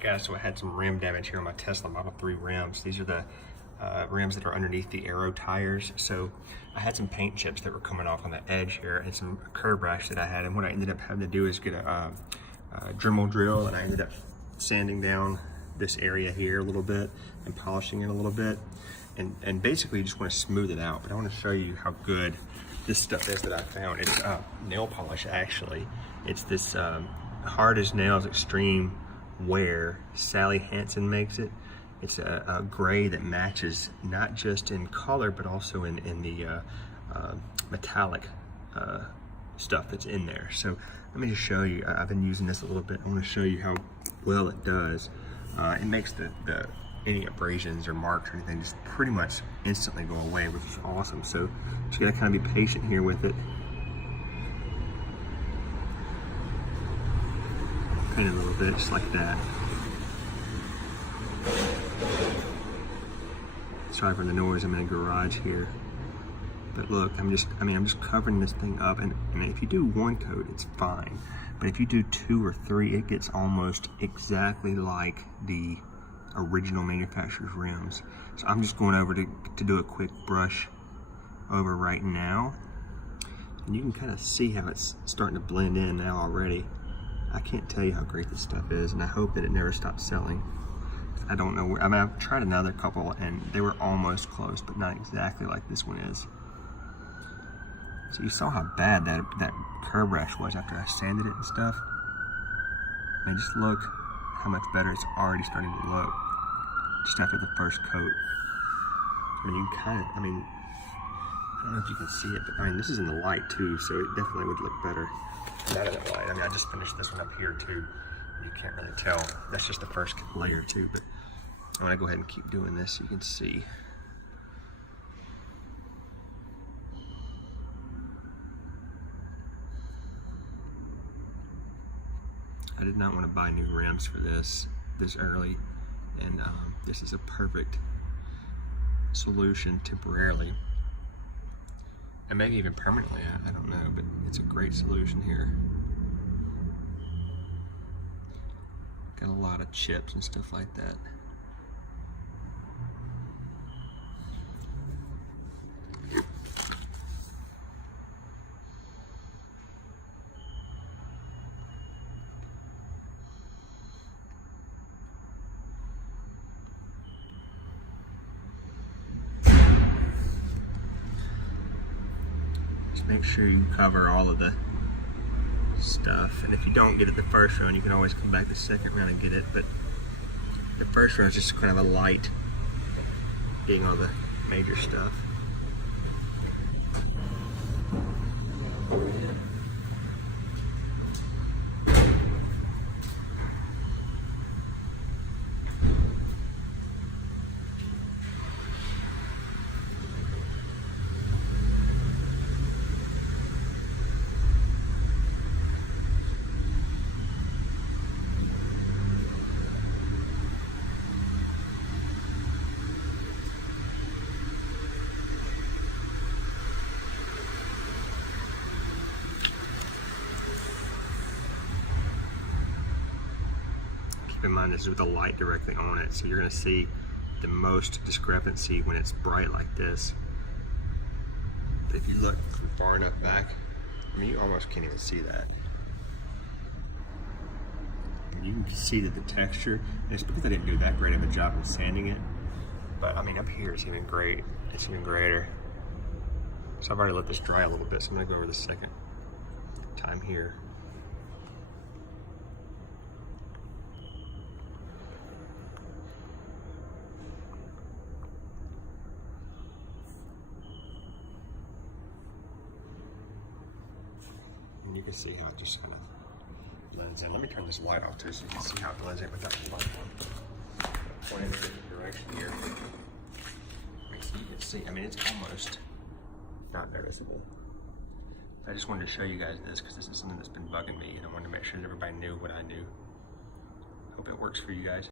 Guys, so I had some rim damage here on my Tesla Model 3 rims. These are the rims that are underneath the Aero tires. So I had some paint chips that were coming off on the edge here and some curb rash that I had. And what I ended up having to do is get a Dremel drill, and I ended up sanding down this area here a little bit and polishing it a little bit. And basically you just want to smooth it out. But I want to show you how good this stuff is that I found. It's nail polish, actually. It's this Hard as Nails Extreme Wear. Sally Hansen makes it. It's a gray that matches not just in color but also in the metallic stuff that's in there. So let me just show you. I've been using this a little bit. I want to show you how well it does. It makes any abrasions or marks or anything just pretty much instantly go away, which is awesome. So just gotta kind of be patient here with it. Paint it a little bit, just like that. Sorry for the noise, I'm in a garage here. But look, I'm just covering this thing up, and if you do one coat, it's fine. But if you do 2 or 3, it gets almost exactly like the original manufacturer's rims. So I'm just going over to do a quick brush over right now. And you can kind of see how it's starting to blend in now already. I can't tell you how great this stuff is, and I hope that it never stops selling. I don't know where, I've tried another couple and they were almost close, but not exactly like this one is. So you saw how bad that curb rash was after I sanded it and stuff. And just look how much better it's already starting to look just after the first coat. I mean, you kind of, I don't know if you can see it, but this is in the light too, so it definitely would look better. Not in the light. I just finished this one up here too. You can't really tell. That's just the first layer too, but I'm gonna go ahead and keep doing this so you can see. I did not want to buy new rims for this early, and this is a perfect solution temporarily, and maybe even permanently. I don't know, but it's a great solution here. Got a lot of chips and stuff like that. Just make sure you cover all of the stuff, and if you don't get it the first round, you can always come back the second round and get it, but the first round is just kind of a light, getting all the major stuff. Keep in mind this is with the light directly on it, so you're going to see the most discrepancy when it's bright like this. But if you look from far enough back, you almost can't even see that. And you can see that the texture, and it's because I didn't do that great of a job of sanding it, but up here it's even great. It's even greater. So I've already let this dry a little bit, so I'm going to go over the second time here. And you can see how it just kind of blends in. Let me turn this light off too so you can see how it blends in without the light on. Point in a different direction here. So you can see, it's almost not noticeable. I just wanted to show you guys this because this is something that's been bugging me, and I wanted to make sure that everybody knew what I knew. Hope it works for you guys.